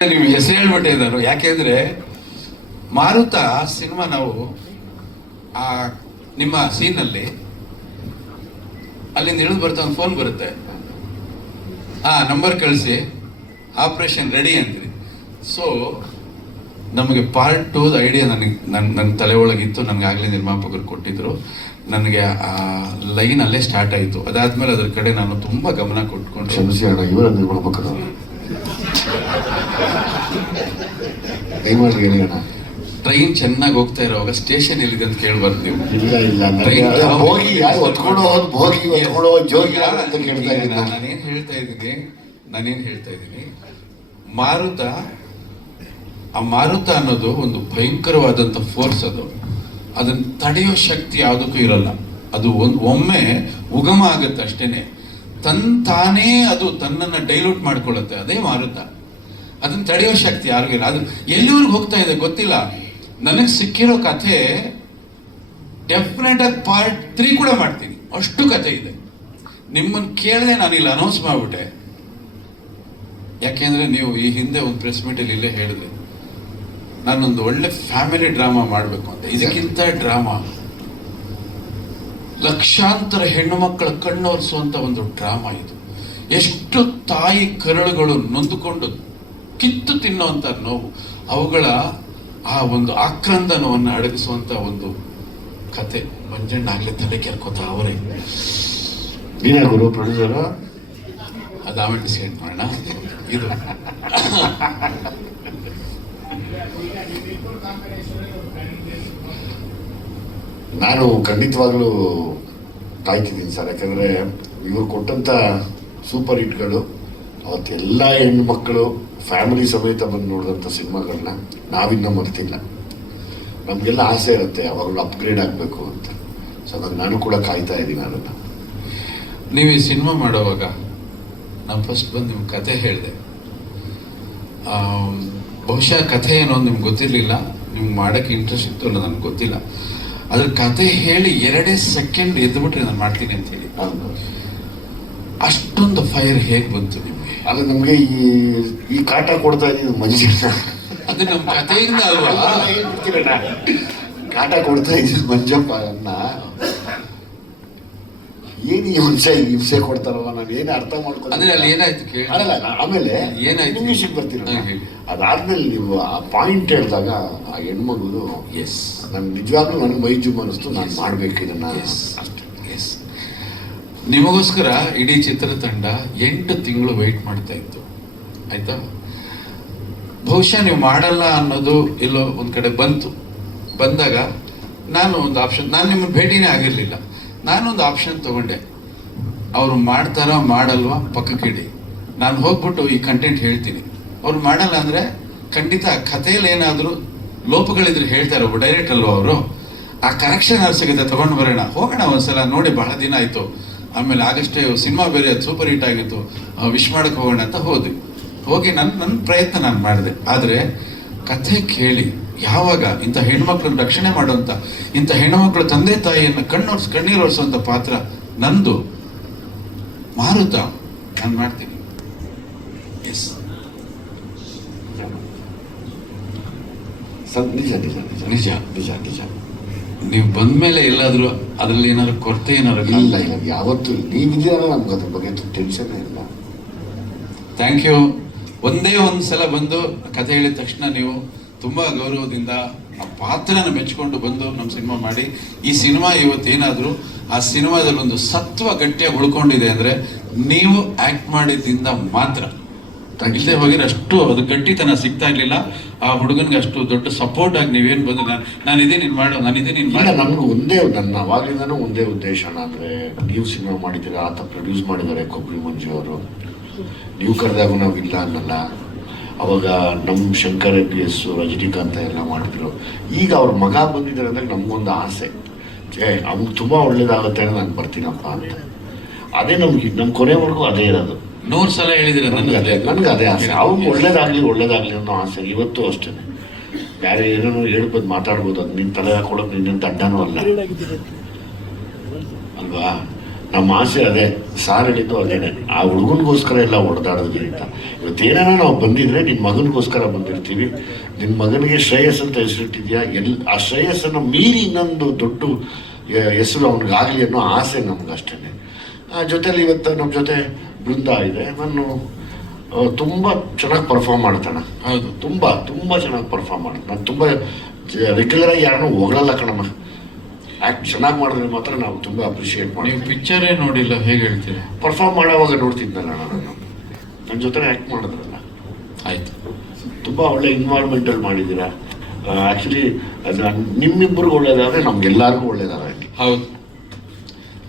ನೀವು ಹೆಸರು ಹೇಳ್ಬಿಟ್ಟಿದ್ದಾರೆ ಯಾಕೆಂದ್ರೆ ಮಾರುತ ಸಿನಿಮಾ ನಾವು ಆ ನಿಮ್ಮ ಸೀನಲ್ಲಿ ಅಲ್ಲಿಂದ ಇಳಿದು ಬರ್ತಾ ಒಂದು ಫೋನ್ ಬರುತ್ತೆ. ಆ ನಂಬರ್ ಕಳಿಸಿ ಆಪರೇಷನ್ ರೆಡಿ ಅಂದ್ರಿ ಸೊ ನಮಗೆ ಪಾರ್ಟ್ ಟೂದ ಐಡಿಯಾ ನನಗೆ ನನ್ನ ನನ್ನ ತಲೆ ಒಳಗಿತ್ತು ನನಗೆ ಆಗಲೇ ನಿರ್ಮಾಪಕರು ಕೊಟ್ಟಿದ್ರು. ನನಗೆ ಆ ಲೈನ್ ಅಲ್ಲೇ ಸ್ಟಾರ್ಟ್ ಆಯಿತು. ಅದಾದ್ಮೇಲೆ ಅದ್ರ ಕಡೆ ನಾನು ತುಂಬ ಗಮನ ಕೊಟ್ಕೊಂಡು ಕ್ಷಮಿಸಿ ಇವರ ನಿರ್ಮಾಪಕರು. ದಯಮಾಡಿ ಹೇಳಿ ಅಣ್ಣ ಟ್ರೈನ್ ಚೆನ್ನಾಗಿ ಹೋಗ್ತಾ ಇರೋವಾಗ ಸ್ಟೇಷನ್ ಎಲ್ಲಿದೆ ಅಂತ ಕೇಳಿ ಬರ್ತೀವಿ ಇಲ್ಲ ಇಲ್ಲ ಟ್ರೈನ್ ಹೋಗಿ ಯಾರು ಹೊತ್ಕೊಂಡು ಹೋದ್ ಭೋಗಿ ಹೊತ್ಕೊಂಡು ಹೋದ್ ಜೋಗಿ ಯಾರು ಅಂತ ಕೇಳ್ತಾ ಇದ್ದೀನಿ. ನಾನು- ನಾನೇನ್ ಹೇಳ್ತಾ ಇದ್ದೀನಿ ನಾನೇನು ಹೇಳ್ತಾ ಇದ್ದೀನಿ. ಮಾರುತ ಆ ಮಾರುತ ಅನ್ನೋದು ಒಂದು ಭಯಂಕರವಾದಂತ ಫೋರ್ಸ್ ಅದು. ಅದನ್ನ ತಡೆಯೋ ಶಕ್ತಿ ಯಾವುದಕ್ಕೂ ಇರಲ್ಲ. ಅದು ಒಂದು ಒಮ್ಮೆ ಉಗಮ ಆಗುತ್ತೆ ಅಷ್ಟೇನೆ. ತನ್ ತಾನೇ ಅದು ತನ್ನನ್ನ ಡೈಲ್ಯೂಟ್ ಮಾಡ್ಕೊಳ್ಳುತ್ತೆ ಅದೇ ಮಾರುತ. ಅದನ್ನ ತಡೆಯೋ ಶಕ್ತಿ ಯಾರಿಗಿಲ್ಲ ಅದು ಎಲ್ಲಿವರೆಗೂ ಹೋಗ್ತಾ ಇದೆ ಗೊತ್ತಿಲ್ಲ. ನನಗೆ ಸಿಕ್ಕಿರೋ ಕಥೆ ಡೆಫಿನೆಟ್ ಆಗಿ ಪಾರ್ಟ್ ತ್ರೀ ಕೂಡ ಮಾಡ್ತೀನಿ. ಅಷ್ಟು ಕಥೆ ಇದೆ. ನಿಮ್ಮನ್ನು ಕೇಳದೆ ನಾನು ಇಲ್ಲಿ ಅನೌನ್ಸ್ ಮಾಡ್ಬಿಟ್ಟೆ. ಯಾಕೆಂದ್ರೆ ನೀವು ಈ ಹಿಂದೆ ಒಂದು ಪ್ರೆಸ್ ಮೀಟಲ್ಲಿ ಇಲ್ಲೇ ಹೇಳಿದೆ ನಾನೊಂದು ಒಳ್ಳೆ ಫ್ಯಾಮಿಲಿ ಡ್ರಾಮಾ ಮಾಡಬೇಕು ಅಂತ. ಇದಕ್ಕಿಂತ ಡ್ರಾಮಾ ಲಕ್ಷಾಂತರ ಹೆಣ್ಣು ಮಕ್ಕಳ ಕಣ್ಣೊರೆಸುವಂತ ಒಂದು ಡ್ರಾಮಾ ಇದು. ಎಷ್ಟು ತಾಯಿ ಕರಳುಗಳು ನೊಂದುಕೊಂಡು ಕಿತ್ತು ತಿನ್ನುವಂಥ ನೋವು ಅವುಗಳ ಆ ಒಂದು ಆಕ್ರಂದನವನ್ನು ಅಡಗಿಸುವಂತ ಒಂದು ಕತೆ ಮಂಜಣ್ಣ ಆಗ್ಲೇ ತಲೆ ಕೆರ್ಕೋತ ಅವರೇ. ನೀನೇ ಗುರು ಪ್ರೊಡ್ಯೂಸರ್? ಅದು ಆಮೇಲೆ ಡಿಸೈಡ್ ಮಾಡೋಣ. ಇದು. ನಾನು ಖಂಡಿತವಾಗ್ಲೂ ಕಾಯ್ತಿದ್ದೀನಿ ಸರ್ ಯಾಕಂದ್ರೆ ಇವರು ಕೊಟ್ಟಂತ ಸೂಪರ್ ಹಿಟ್ಗಳು ಅವತ್ತೆಲ್ಲ ಹೆಣ್ಣು ಮಕ್ಕಳು ಫ್ಯಾಮಿಲಿ ಸಮೇತ ಬಂದು ನೋಡಿದಂಥ ಸಿನಿಮಾಗಳನ್ನ ನಾವಿನ್ನೂ ಮರ್ತಿಲ್ಲ. ನಮಗೆಲ್ಲ ಆಸೆ ಇರುತ್ತೆ ಅವಾಗಲೂ ಅಪ್ಗ್ರೇಡ್ ಆಗಬೇಕು ಅಂತ. ಸೊ ಅದನ್ನು ನಾನು ಕೂಡ ಕಾಯ್ತಾ ಇದ್ದೀನಿ ಅದನ್ನು. ನೀವು ಈ ಸಿನಿಮಾ ಮಾಡುವಾಗ ನಾನು ಫಸ್ಟ್ ಬಂದು ನಿಮ್ಮ ಕತೆ ಹೇಳಿದೆ. ಬಹುಶಃ ಕಥೆ ಏನೋ ನಿಮ್ಗೆ ಗೊತ್ತಿರಲಿಲ್ಲ ನಿಮ್ಗೆ ಮಾಡೋಕ್ಕೆ ಇಂಟ್ರೆಸ್ಟ್ ಇತ್ತು ಅಲ್ಲ ನನಗೆ ಗೊತ್ತಿಲ್ಲ. ಅದ್ರ ಕತೆ ಹೇಳಿ ಎರಡೇ ಸೆಕೆಂಡ್ ಎದ್ದುಬಿಟ್ರೆ ನಾನು ಮಾಡ್ತೀನಿ ಅಂತ ಹೇಳಿ. ಅಷ್ಟೊಂದು ಫೈರ್ ಹೇಗೆ ಬಂತು ನಿಮಗೆ? ಅದು ನಮಗೆ ಈ ಈ ಕಾಟ ಕೊಡ್ತಾ ಇದ್ದೀನಿ ಮಂಜು ಅದು ನಮ್ಮ ಕಥೆಯಿಂದ ಅಲ್ವಾ? ಕಾಟ ಕೊಡ್ತಾ ಇದ್ದೀನಿ ಮಂಜಪ್ಪ ಅನ್ನ ಏನು ಈ ಹಿಂಸೆ ಹಿಂಸೆ ಕೊಡ್ತಾರಲ್ಲ ನಾನು ಏನು ಅರ್ಥ ಅಂದ್ರೆ ಅಲ್ಲಿ ಏನಾಯ್ತು ಕೇಳಿ. ಅಲ್ಲ ಆಮೇಲೆ ಏನಾಯ್ತು? ನಿಮಿಷಕ್ಕೆ ಬರ್ತೀರ ಅದಾದ್ಮೇಲೆ ನೀವು ಆ ಪಾಯಿಂಟ್ ಹೇಳಿದಾಗ ಆ ಹೆಣ್ಮಗುದು ಎಸ್ ನನ್ನ ನಿಜವಾಗ್ಲೂ ನನಗೆ ಮೈಜು ಅನಿಸ್ತು ನಾನು ಮಾಡ್ಬೇಕು ಇದನ್ನ. ಅಷ್ಟೇ. ನಿಮಗೋಸ್ಕರ ಇಡೀ ಚಿತ್ರತಂಡ ಎಂಟು ತಿಂಗಳು ವೆಯ್ಟ್ ಮಾಡ್ತಾ ಇತ್ತು. ಆಯ್ತಾ? ಬಹುಶಃ ನೀವು ಮಾಡಲ್ಲ ಅನ್ನೋದು ಎಲ್ಲೋ ಒಂದು ಕಡೆ ಬಂತು. ಬಂದಾಗ ನಾನು ಒಂದು ಆಪ್ಷನ್ ನಾನು ನಿಮ್ಮ ಭೇಟಿನೇ ಆಗಿರಲಿಲ್ಲ. ನಾನೊಂದು ಆಪ್ಷನ್ ತಗೊಂಡೆ. ಅವರು ಮಾಡ್ತಾರ ಮಾಡಲ್ವಾ ಪಕ್ಕಕ್ಕಿಡಿ ನಾನು ಹೋಗ್ಬಿಟ್ಟು ಈ ಕಂಟೆಂಟ್ ಹೇಳ್ತೀನಿ. ಅವ್ರು ಮಾಡಲ್ಲ ಅಂದ್ರೆ ಖಂಡಿತ ಕಥೆಯಲ್ಲಿ ಏನಾದರೂ ಲೋಪಗಳಿದ್ರೆ ಹೇಳ್ತಾರೆ ಡೈರೆಕ್ಟ್ ಅಲ್ವಾ ಅವರು? ಆ ಕರೆಕ್ಷನ್ ಅವ್ರು ಸಿಗುತ್ತೆ? ತಗೊಂಡು ಬರೋಣ. ಹೋಗೋಣ ಒಂದ್ಸಲ ನೋಡಿ. ಬಹಳ ದಿನ ಆಯ್ತು. ಆಮೇಲೆ ಆಗಷ್ಟೇ ಸಿನಿಮಾ ಬೇರೆ ಸೂಪರ್ ಹಿಟ್ ಆಗಿತ್ತು ವಿಶ್ ಮಾಡಕ್ ಹೋಗೋಣ ಅಂತ ಹೋದ್ವಿ. ಹೋಗಿ ನನ್ನ ನನ್ನ ಪ್ರಯತ್ನ ನಾನು ಮಾಡಿದೆ. ಆದರೆ ಕಥೆ ಕೇಳಿ ಯಾವಾಗ ಇಂಥ ಹೆಣ್ಮಕ್ಳನ್ನ ರಕ್ಷಣೆ ಮಾಡುವಂತ ಇಂಥ ಹೆಣ್ಮಕ್ಳ ತಂದೆ ತಾಯಿಯನ್ನು ಕಣ್ಣು ಕಣ್ಣೀರು ಒರೆಸುವಂತ ಪಾತ್ರ ನಂದು. ಮಾರುತ ನಾನು ಮಾಡ್ತೀನಿ. ಎಸ್ ನಿಜ ನಿಜ. ನಿಜ. ನಿಜ. ನಿಜ ನಿಜ. ನೀವು ಬಂದ್ಮೇಲೆ ಎಲ್ಲಾದರೂ ಅದರಲ್ಲಿ ಏನಾದ್ರು ಕೊರತೆ ಏನಾದ್ರು ಇಲ್ಲ ಇಲ್ಲ ಯಾವತ್ತು ನೀವಿದ್ದೀರಲ್ಲ ನಮ್ಗೆ ಅದ್ರ ಬಗ್ಗೆ ಟೆನ್ಷನ್ ಇಲ್ಲ. ಥ್ಯಾಂಕ್ ಯು ಒಂದೇ ಒಂದು ಸಲ ಬಂದು ಕಥೆ ಹೇಳಿದ ತಕ್ಷಣ ನೀವು ತುಂಬಾ ಗೌರವದಿಂದ ಆ ಪಾತ್ರನ ಮೆಚ್ಕೊಂಡು ಬಂದು ನಮ್ಮ ಸಿನಿಮಾ ಮಾಡಿ. ಈ ಸಿನಿಮಾ ಇವತ್ತೇನಾದ್ರೂ ಆ ಸಿನಿಮಾದಲ್ಲಿ ಒಂದು ಸತ್ವ ಗಟ್ಟಿಯಾಗಿ ಉಳ್ಕೊಂಡಿದೆ ಅಂದ್ರೆ ನೀವು ಆಕ್ಟ್ ಮಾಡಿದ್ದಿಂದ ಮಾತ್ರ. ಇಲ್ಲದೆ ಹೋಗಿರೋ ಅಷ್ಟು ಅದು ಗಟ್ಟಿತನ ಸಿಗ್ತಾ ಇರಲಿಲ್ಲ. ಆ ಹುಡುಗನ್ಗೆ ಅಷ್ಟು ದೊಡ್ಡ ಸಪೋರ್ಟ್ ಆಗಿ ನೀವೇನು ಬಂದು ನಾನು ನಾನು ಇದೇ ನೀನು ಮಾಡೋ ನಾನು ಇದೇ ನೀನ್ ಮಾಡ. ನಮ್ಗೆ ಒಂದೇ ನನ್ನ ಅವಾಗಿಂದನೂ ಒಂದೇ ಉದ್ದೇಶ ಅಂದರೆ ನೀವು ಸಿನಿಮಾ ಮಾಡಿದ್ದೀರಾ ಆತ ಪ್ರೊಡ್ಯೂಸ್ ಮಾಡಿದ್ದಾರೆ ಕೊಬ್ಬರಿ ಮಂಜು ಅವರು. ನೀವು ಕರೆದಾಗ ನಾವು ಇಲ್ಲ ಅನ್ನಲ್ಲ. ಅವಾಗ ನಮ್ಮ ಶಂಕರ್ ಪಿ ಎಸ್ ರಜನಿಕಾಂತ ಎಲ್ಲ ಮಾಡಿದ್ರು ಈಗ ಅವ್ರ ಮಗ ಬಂದಿದ್ದಾರೆ ಅಂದ್ರೆ ನಮಗೊಂದು ಆಸೆ. ಏ ಅವ್ನಿಗೆ ತುಂಬ ಒಳ್ಳೇದಾಗುತ್ತೆ ನಾನು ಬರ್ತೀನಪ್ಪ ಅಂತ. ಅದೇ ನಮ್ಗೆ ನಮ್ಮ ಕೊನೆವರೆಗೂ ಅದೇ ಇರೋದು. ನೂರ್ ಸಲ ಹೇಳಿದಿರ ನನಗೆ ಅದೇ ನನ್ಗೆ ಅದೇ ಆಸೆ. ಅವ್ರಿಗೆ ಒಳ್ಳೇದಾಗ್ಲಿ ಒಳ್ಳೇದಾಗಲಿ ಅನ್ನೋ ಆಸೆ. ಇವತ್ತು ಅಷ್ಟೇ. ಬೇರೆ ಏನೇನೋ ಹೇಳ್ಬೋದು ಮಾತಾಡ್ಬೋದು. ಅದು ನಿನ್ನ ತಲೆ ಹಾಕೊಳ್ಳೋದು ನಿನ್ನ ಅಡ್ಡನೂ ಅಲ್ಲ. ಅಲ್ವಾ? ನಮ್ಮ ಆಸೆ ಅದೇ. ಸಾರ್ ಹೇಳಿದ್ದು ಅದೇನೆ ಆ ಹುಡುಗನಿಗೋಸ್ಕರ ಎಲ್ಲ ಅಂತ. ಇವತ್ತೇನಾರ ನಾವು ಬಂದಿದ್ರೆ ನಿನ್ನ ಮಗನಿಗೋಸ್ಕರ ಬಂದಿರ್ತೀವಿ. ನಿನ್ನ ಮಗನಿಗೆ ಶ್ರೇಯಸ್ ಅಂತ ಹೆಸರಿಟ್ಟಿದ್ಯಾ? ಎಲ್ ಆ ಶ್ರೇಯಸ್ಸನ್ನು ಮೀರಿ ಇನ್ನೊಂದು ದೊಡ್ಡ ಹೆಸರು ಅವನಿಗಾಗಲಿ ಅನ್ನೋ ಆಸೆ ನಮ್ಗೆ ಅಷ್ಟೇ ಆ ಜೊತೆಲಿ ಇವತ್ತು ನಮ್ಮ ಜೊತೆ ಬೃಂದ ಇದೆ ನಾನು ತುಂಬ ಚೆನ್ನಾಗಿ ಪರ್ಫಾರ್ಮ್ ಮಾಡ್ತಾನೆ ಹೌದು ತುಂಬ ತುಂಬ ಚೆನ್ನಾಗಿ ಪರ್ಫಾರ್ಮ್ ಮಾಡ್ತಾನೆ ನಾನು ತುಂಬ ರೆಗ್ಯುಲರ್ ಆಗಿ ಯಾರನ್ನೂ ಹೊಗಳಲ್ಲ ಕಣಮ್ಮ. ಆ್ಯಕ್ಟ್ ಚೆನ್ನಾಗಿ ಮಾಡಿದ್ರೆ ಮಾತ್ರ ನಾವು ತುಂಬ ಅಪ್ರಿಷಿಯೇಟ್ ಮಾಡಿ ಪಿಕ್ಚರೇ ನೋಡಿಲ್ಲ ಹೇಗೆ ಹೇಳ್ತೀರಿ? ಪರ್ಫಾರ್ಮ್ ಮಾಡೋವಾಗ ನೋಡ್ತಿದ್ದೆ ನಾನು ನನ್ನ ಜೊತೆ ಆ್ಯಕ್ಟ್ ಮಾಡಿದ್ರಲ್ಲ. ಆಯಿತು. ತುಂಬ ಒಳ್ಳೆ ಇನ್ವಾಲ್ವ್ಮೆಂಟಲ್ಲಿ ಮಾಡಿದ್ದೀರಾ. ಆ್ಯಕ್ಚುಲಿ ನಿಮ್ಮಿಬ್ಬರಿಗೂ ಒಳ್ಳೇದಾದರೆ ನಮ್ಗೆಲ್ಲರಿಗೂ ಒಳ್ಳೇದಾಗಲಿ. ಹೌದು.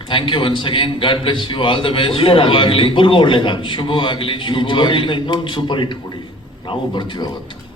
Thank you once again God bless you all the best ಶುಭವಾಗಲಿ. ಇಬ್ಬರಿಗೂ ಒಳ್ಳೇದಾಗಲಿ. ಶುಭವಾಗಲಿ ಶುಭವಾಗಲಿ. ಇನ್ನೊಂದು ಸೂಪರ್ ಹಿಟ್ ಕೊಡಿ. ನಾವು ಬರ್ತೀವಿ ಅವತ್ತು.